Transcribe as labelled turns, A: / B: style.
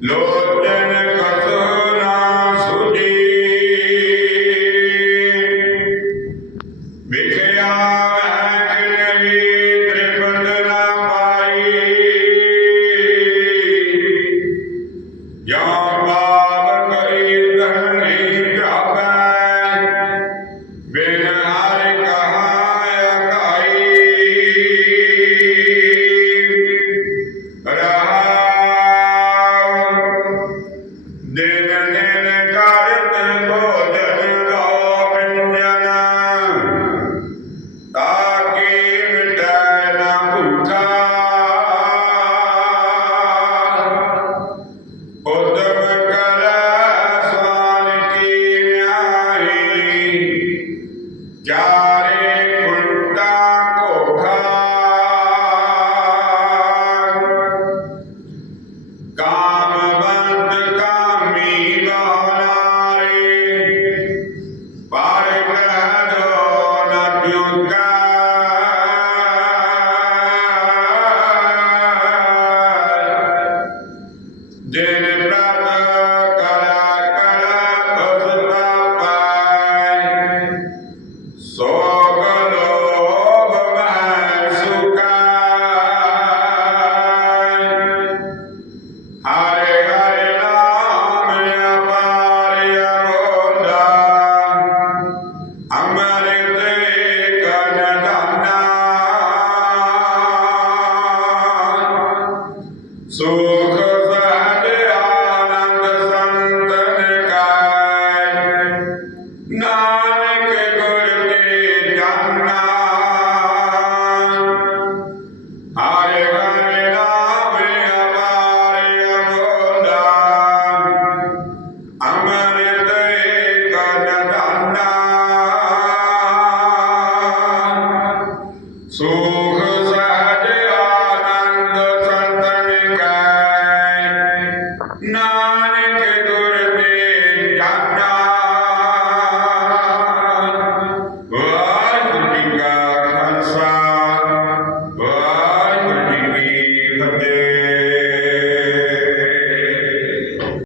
A: Lord Hare Hare Ram अपार अमृत कनदना सुख